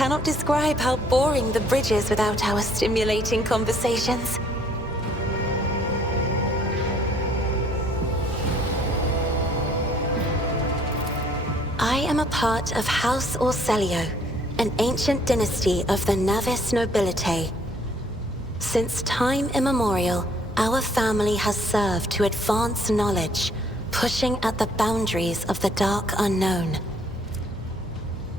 cannot describe how boring the bridge is without our stimulating conversations. I am a part of House Orselio, an ancient dynasty of the Navis nobility. Since time immemorial, our family has served to advance knowledge, pushing at the boundaries of the dark unknown.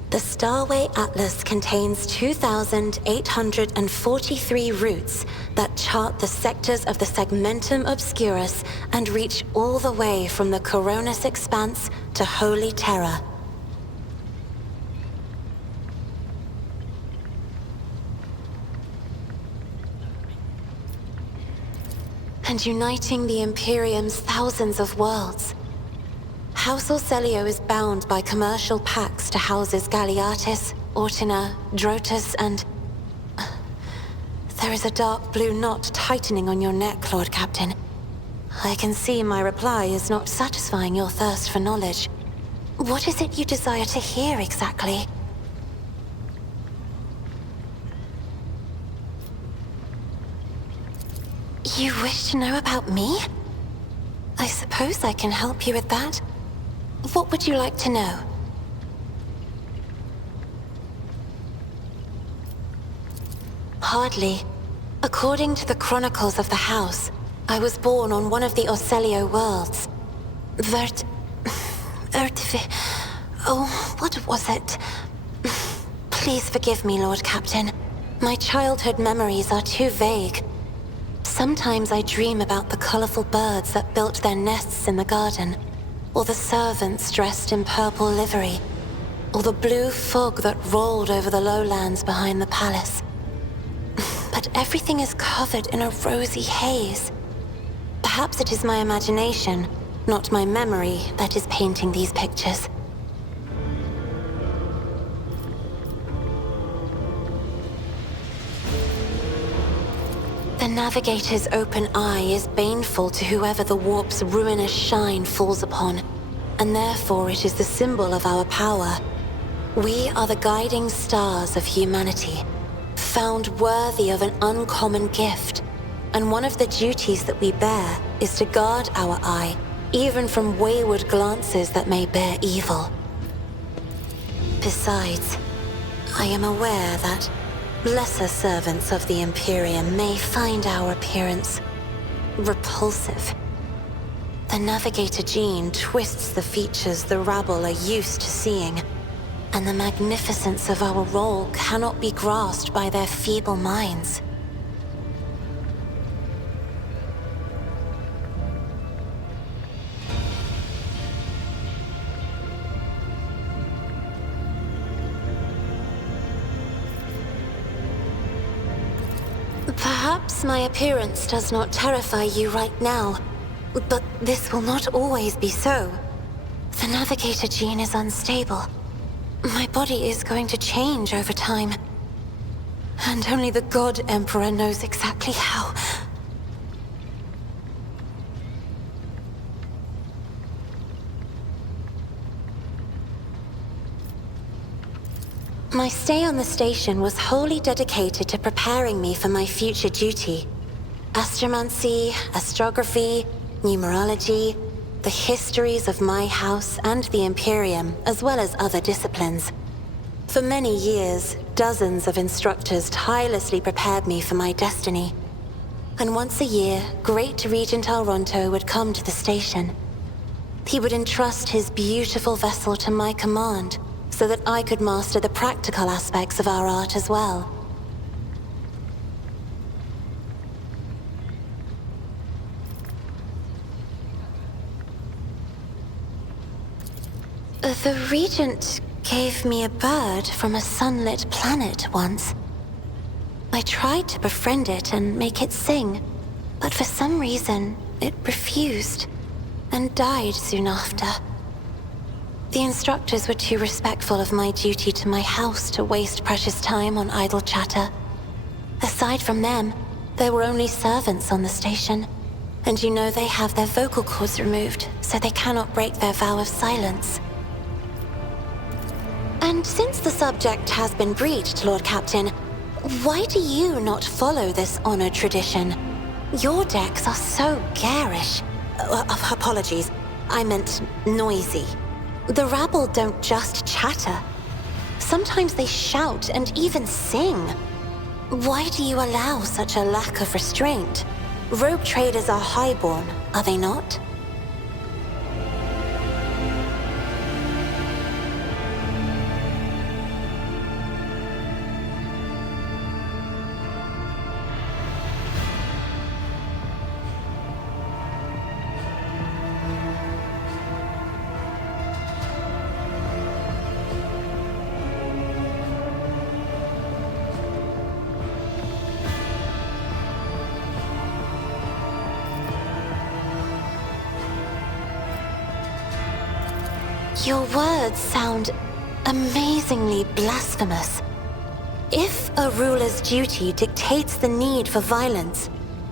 The Starway Atlas contains 2,843 routes that chart the sectors of the Segmentum Obscurus and reach all the way from the Coronis Expanse to Holy Terra. And uniting the Imperium's thousands of worlds. House Orselio is bound by commercial pacts to houses Galeatis, Ortina, Drotus, and... There is a dark blue knot tightening on your neck, Lord Captain. I can see my reply is not satisfying your thirst for knowledge. What is it you desire to hear exactly? You wish to know about me? I suppose I can help you with that. What would you like to know? Hardly. According to the chronicles of the house, I was born on one of the Orselio worlds. Oh, what was it? Please forgive me, Lord Captain. My childhood memories are too vague. Sometimes I dream about the colorful birds that built their nests in the garden, or the servants dressed in purple livery, or the blue fog that rolled over the lowlands behind the palace. But everything is covered in a rosy haze. Perhaps it is my imagination, not my memory, that is painting these pictures. The Navigator's open eye is baneful to whoever the warp's ruinous shine falls upon, and therefore it is the symbol of our power. We are the guiding stars of humanity, found worthy of an uncommon gift, and one of the duties that we bear is to guard our eye, even from wayward glances that may bear evil. Besides, I am aware that lesser servants of the Imperium may find our appearance repulsive. The Navigator gene twists the features the rabble are used to seeing, and the magnificence of our role cannot be grasped by their feeble minds. Perhaps my appearance does not terrify you right now, but this will not always be so. The Navigator gene is unstable. My body is going to change over time. And only the God Emperor knows exactly how. My stay on the station was wholly dedicated to preparing me for my future duty. Astromancy, astrography, numerology, the histories of my house and the Imperium, as well as other disciplines. For many years, dozens of instructors tirelessly prepared me for my destiny. And once a year, Great Regent Alronto would come to the station. He would entrust his beautiful vessel to my command, so that I could master the practical aspects of our art as well. The Regent gave me a bird from a sunlit planet once. I tried to befriend it and make it sing, but for some reason, it refused and died soon after. The instructors were too respectful of my duty to my house to waste precious time on idle chatter. Aside from them, there were only servants on the station. And you know they have their vocal cords removed, so they cannot break their vow of silence. And since the subject has been breached, Lord Captain, why do you not follow this honored tradition? Your decks are so garish. Apologies, I meant noisy. The rabble don't just chatter. Sometimes they shout and even sing. Why do you allow such a lack of restraint? Rogue traders are highborn, are they not? Your words sound amazingly blasphemous. If a ruler's duty dictates the need for violence,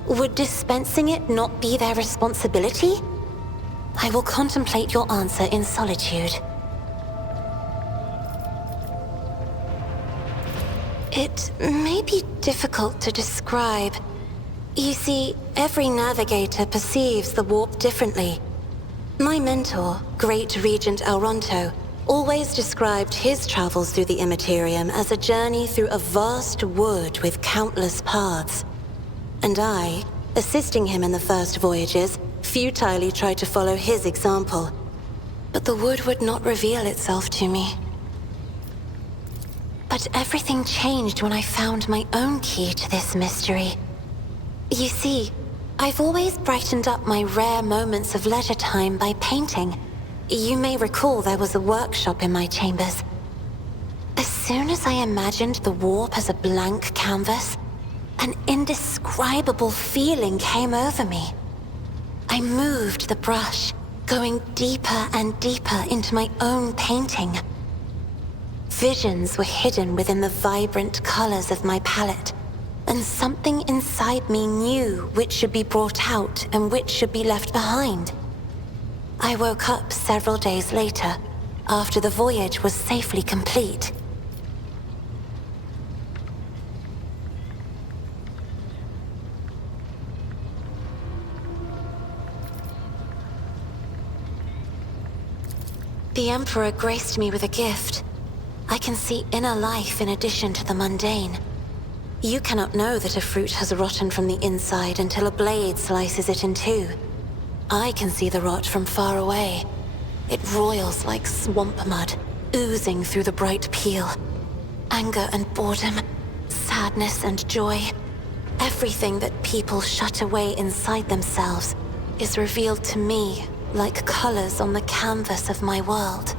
would dispensing it not be their responsibility? I will contemplate your answer in solitude. It may be difficult to describe. You see, every navigator perceives the warp differently. My mentor, Great Regent Elronto, always described his travels through the Immaterium as a journey through a vast wood with countless paths. And I, assisting him in the first voyages, futilely tried to follow his example. But the wood would not reveal itself to me. But everything changed when I found my own key to this mystery. You see, I've always brightened up my rare moments of leisure time by painting. You may recall there was a workshop in my chambers. As soon as I imagined the warp as a blank canvas, an indescribable feeling came over me. I moved the brush, going deeper and deeper into my own painting. Visions were hidden within the vibrant colors of my palette, and something inside me knew which should be brought out and which should be left behind. I woke up several days later, after the voyage was safely complete. The Emperor graced me with a gift. I can see inner life in addition to the mundane. You cannot know that a fruit has rotten from the inside until a blade slices it in two. I can see the rot from far away. It roils like swamp mud, oozing through the bright peel. Anger and boredom, sadness and joy. Everything that people shut away inside themselves is revealed to me like colors on the canvas of my world.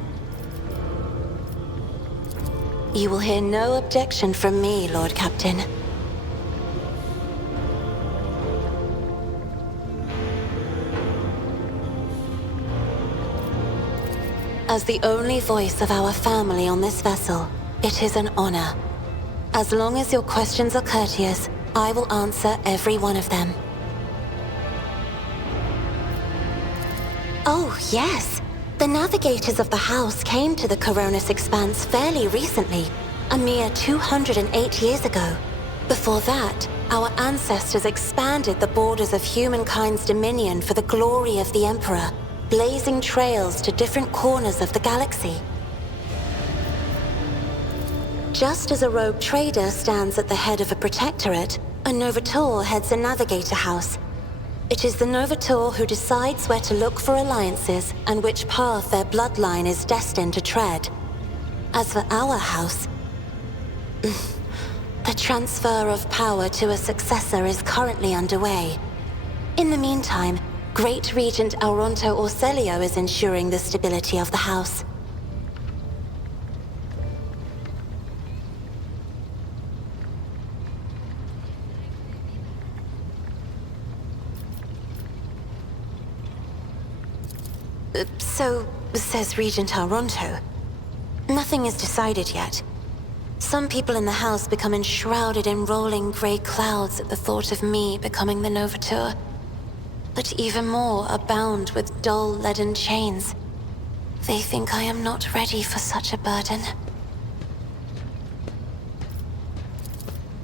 You will hear no objection from me, Lord Captain. As the only voice of our family on this vessel, it is an honor. As long as your questions are courteous, I will answer every one of them. Oh, yes. The navigators of the house came to the Coronis Expanse fairly recently, a mere 208 years ago. Before that, our ancestors expanded the borders of humankind's dominion for the glory of the Emperor, blazing trails to different corners of the galaxy. Just as a rogue trader stands at the head of a protectorate, a Novator heads a navigator house. It is the Novator who decides where to look for alliances and which path their bloodline is destined to tread. As for our house, the transfer of power to a successor is currently underway. In the meantime, Great Regent Elronto Orselio is ensuring the stability of the house. So, says Regent Elronto. Nothing is decided yet. Some people in the house become enshrouded in rolling grey clouds at the thought of me becoming the Novator. But even more are bound with dull leaden chains. They think I am not ready for such a burden.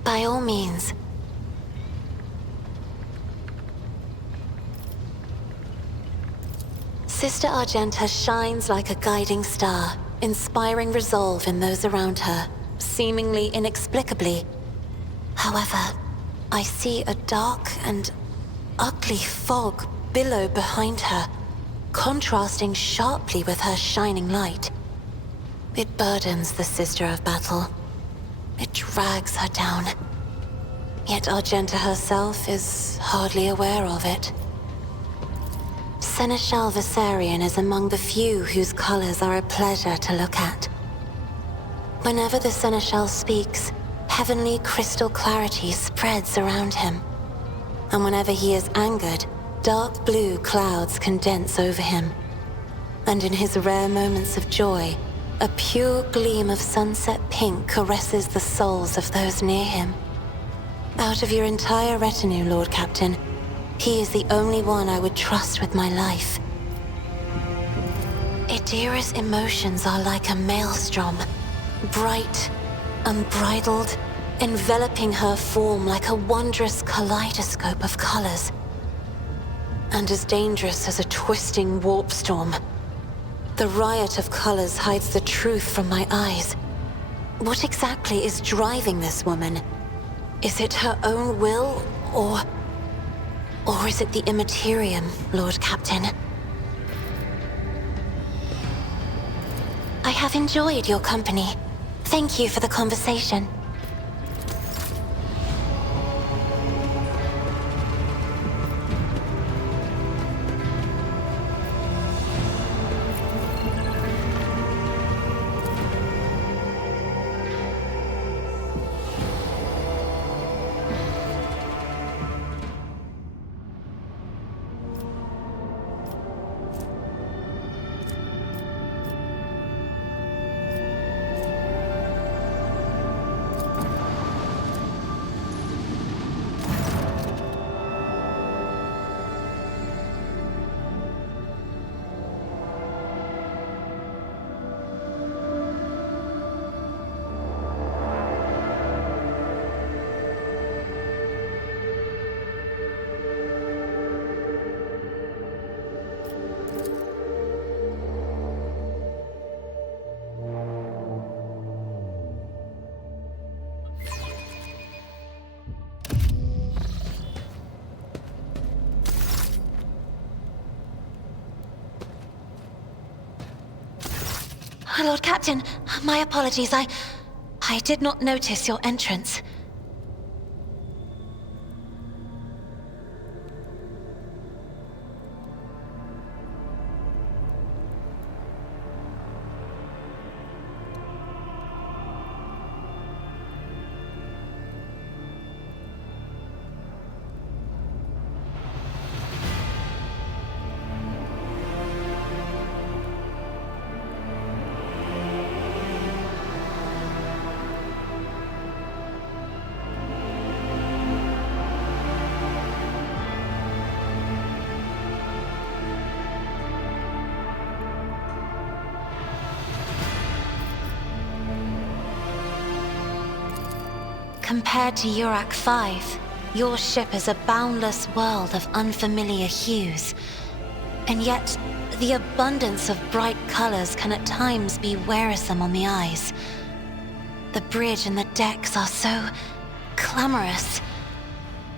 By all means. Sister Argenta shines like a guiding star, inspiring resolve in those around her, seemingly inexplicably. However, I see a dark and ugly fog billow behind her, contrasting sharply with her shining light. It burdens the Sister of Battle. It drags her down. Yet Argenta herself is hardly aware of it. Seneschal Viserion is among the few whose colors are a pleasure to look at. Whenever the Seneschal speaks, heavenly crystal clarity spreads around him. And whenever he is angered, dark blue clouds condense over him. And in his rare moments of joy, a pure gleam of sunset pink caresses the souls of those near him. Out of your entire retinue, Lord Captain, he is the only one I would trust with my life. Idira's emotions are like a maelstrom, bright, unbridled, enveloping her form like a wondrous kaleidoscope of colors. And as dangerous as a twisting warp storm. The riot of colors hides the truth from my eyes. What exactly is driving this woman? Is it her own will, or is it the Immaterium, Lord Captain? I have enjoyed your company. Thank you for the conversation. Lord Captain, my apologies. I did not notice your entrance. Compared to Urak 5, your ship is a boundless world of unfamiliar hues. And yet, the abundance of bright colors can at times be wearisome on the eyes. The bridge and the decks are so clamorous.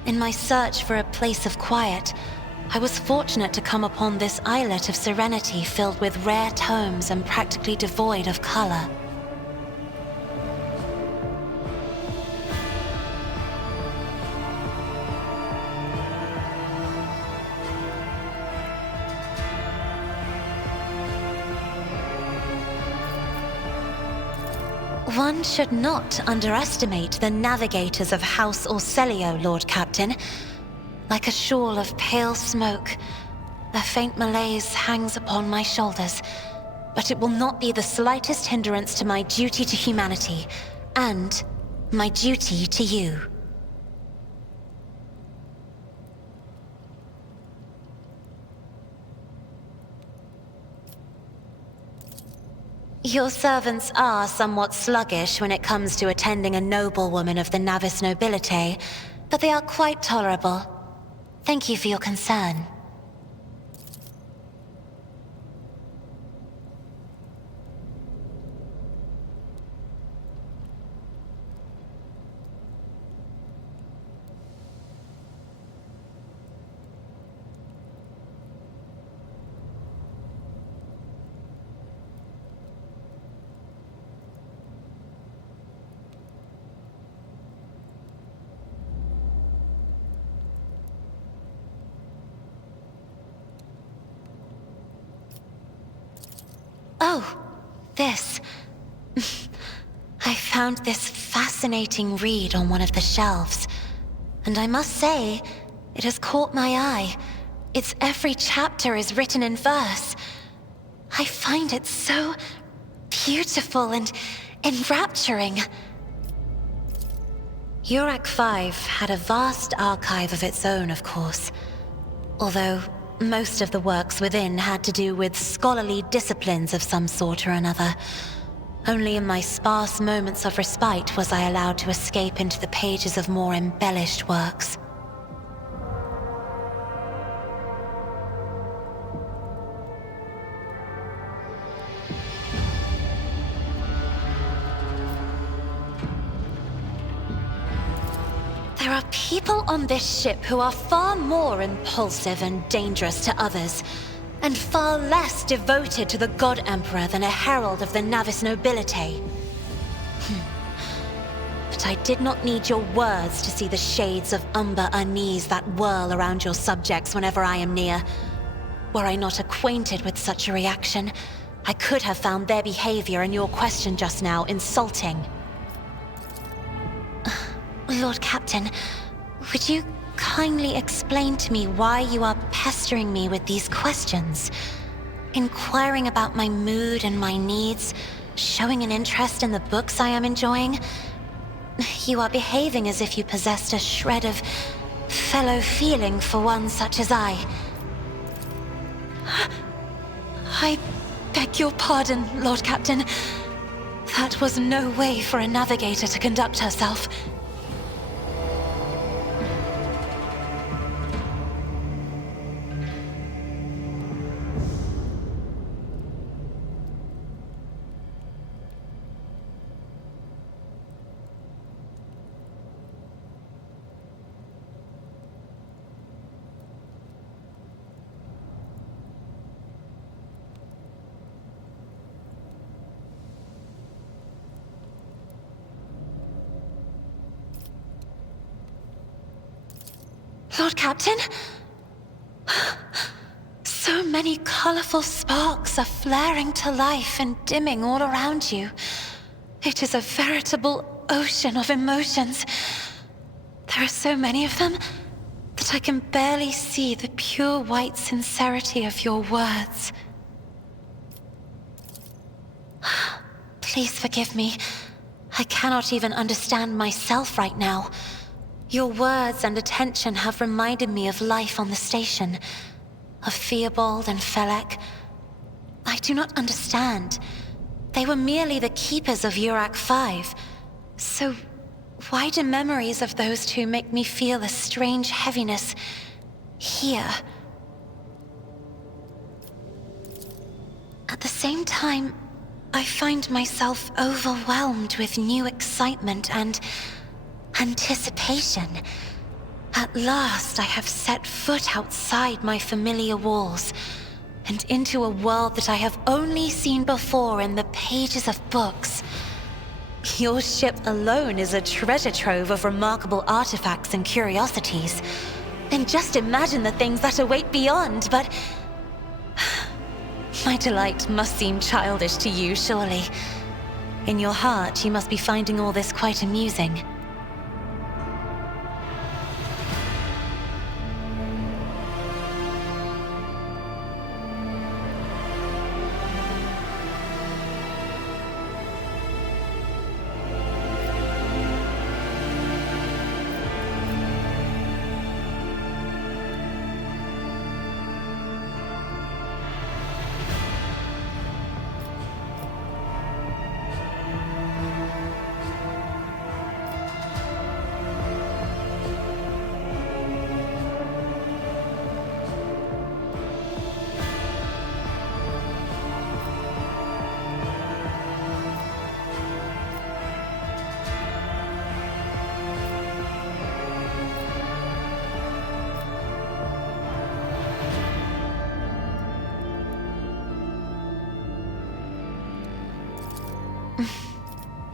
In my search for a place of quiet, I was fortunate to come upon this islet of serenity filled with rare tomes and practically devoid of color. One should not underestimate the navigators of House Orselio, Lord Captain. Like a shawl of pale smoke, a faint malaise hangs upon my shoulders, but it will not be the slightest hindrance to my duty to humanity, and my duty to you. Your servants are somewhat sluggish when it comes to attending a noblewoman of the Navis nobility, but they are quite tolerable. Thank you for your concern. Oh, this. I found this fascinating read on one of the shelves, and I must say, it has caught my eye. Its every chapter is written in verse. I find it so beautiful and enrapturing. Urak 5 had a vast archive of its own, of course, although most of the works within had to do with scholarly disciplines of some sort or another. Only in my sparse moments of respite was I allowed to escape into the pages of more embellished works. There are people on this ship who are far more impulsive and dangerous to others, and far less devoted to the God Emperor than a herald of the Navis nobility. But I did not need your words to see the shades of umber unease that whirl around your subjects whenever I am near. Were I not acquainted with such a reaction, I could have found their behavior and your question just now insulting. Lord Captain, would you kindly explain to me why you are pestering me with these questions? Inquiring about my mood and my needs, showing an interest in the books I am enjoying? You are behaving as if you possessed a shred of fellow feeling for one such as I. I beg your pardon, Lord Captain. That was no way for a navigator to conduct herself. Lord Captain? So many colorful sparks are flaring to life and dimming all around you. It is a veritable ocean of emotions. There are so many of them that I can barely see the pure white sincerity of your words. Please forgive me. I cannot even understand myself right now. Your words and attention have reminded me of life on the station, of Theobald and Felek. I do not understand. They were merely the keepers of Urak 5. So why do memories of those two make me feel a strange heaviness here? At the same time, I find myself overwhelmed with new excitement and anticipation. At last, I have set foot outside my familiar walls and into a world that I have only seen before in the pages of books. Your ship alone is a treasure trove of remarkable artifacts and curiosities. And just imagine the things that await beyond, but my delight must seem childish to you, surely. In your heart, you must be finding all this quite amusing.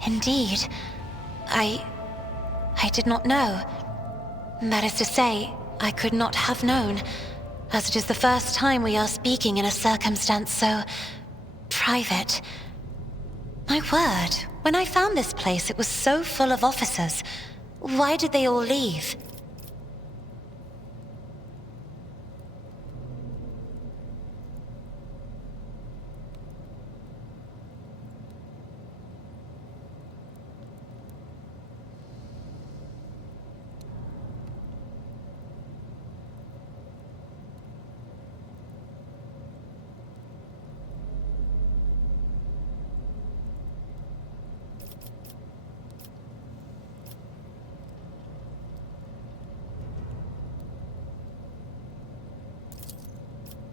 Indeed. I did not know. That is to say, I could not have known, as it is the first time we are speaking in a circumstance so private. My word, when I found this place, it was so full of officers. Why did they all leave?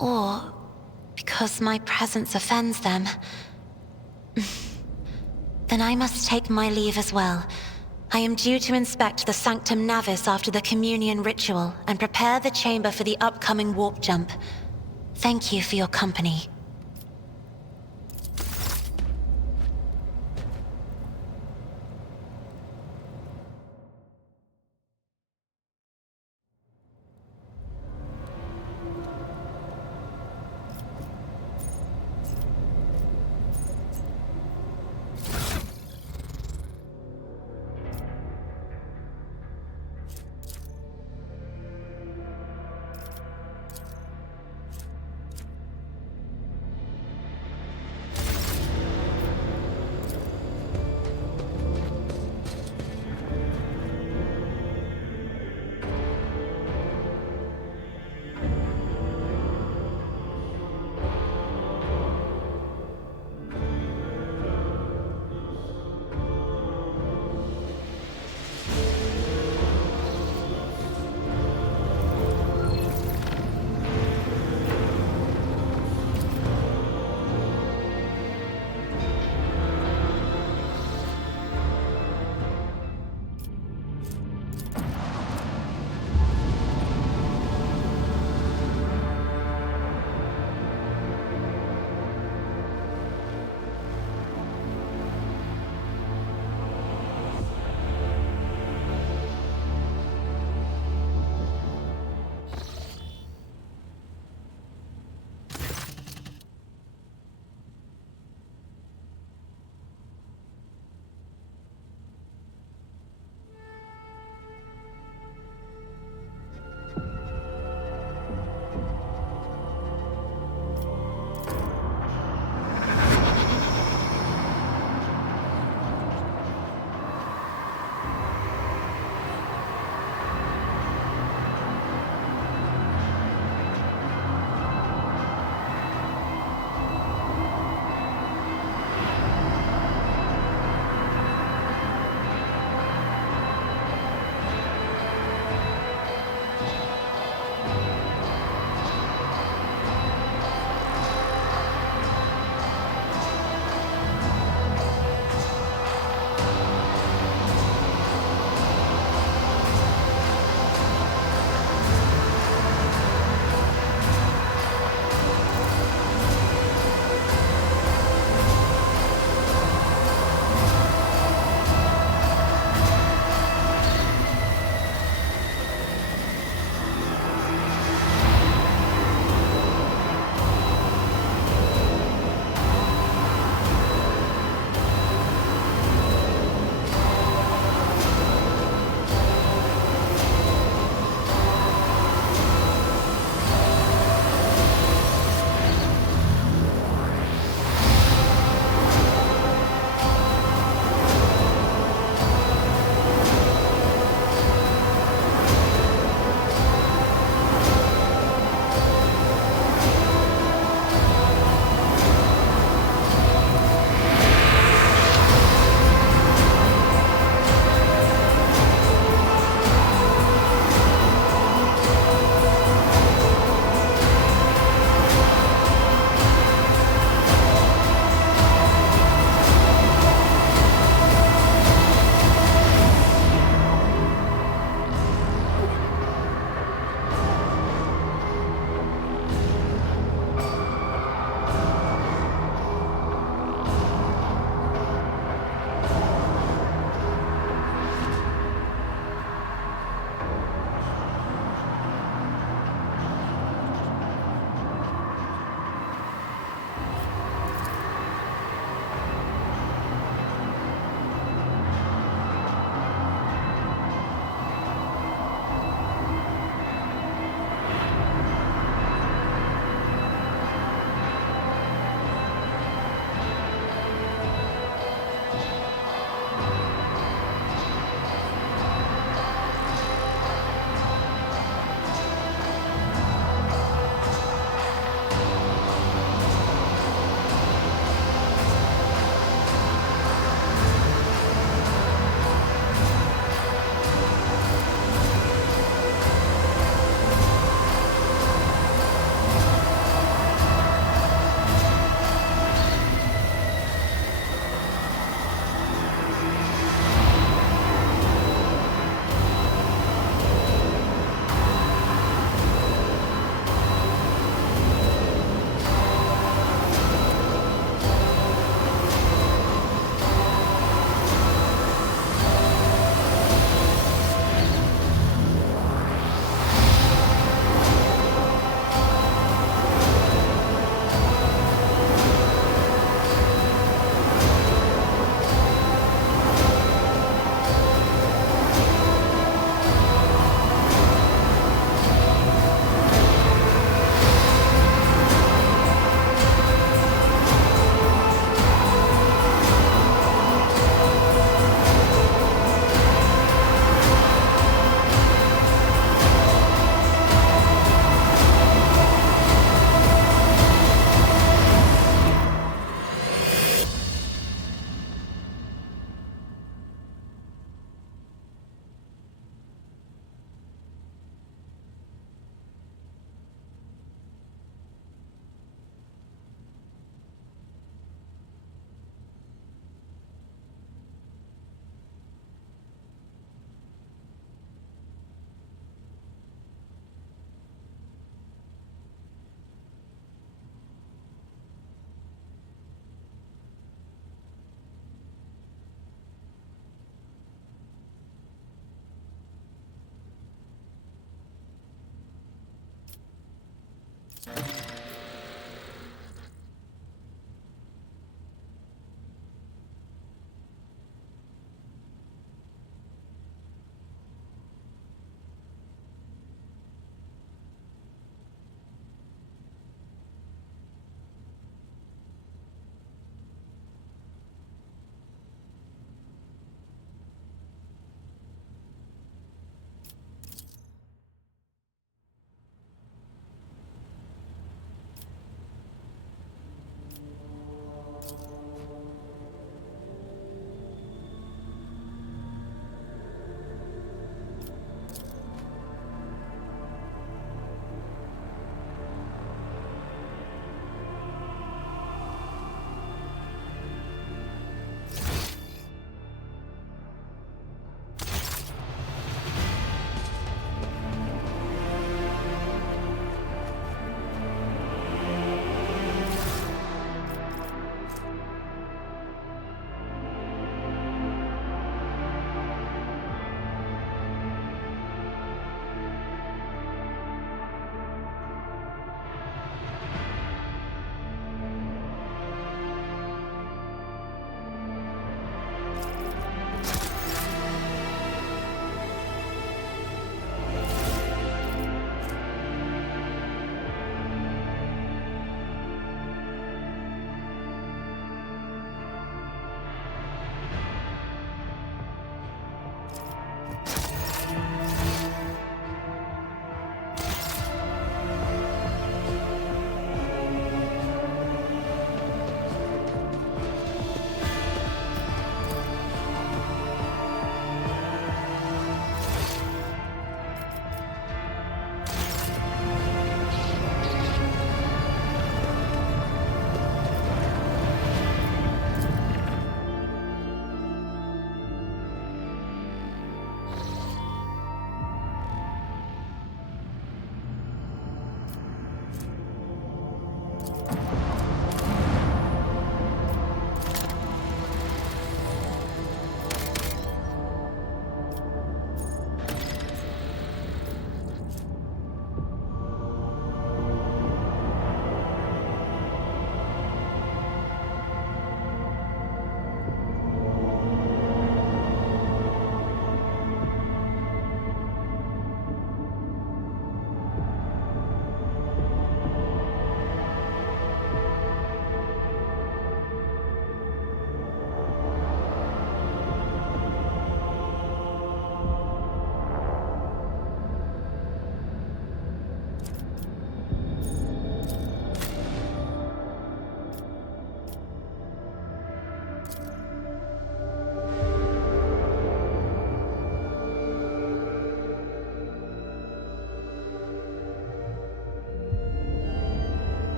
Or because my presence offends them. Then I must take my leave as well. I am due to inspect the Sanctum Navis after the communion ritual and prepare the chamber for the upcoming warp jump. Thank you for your company.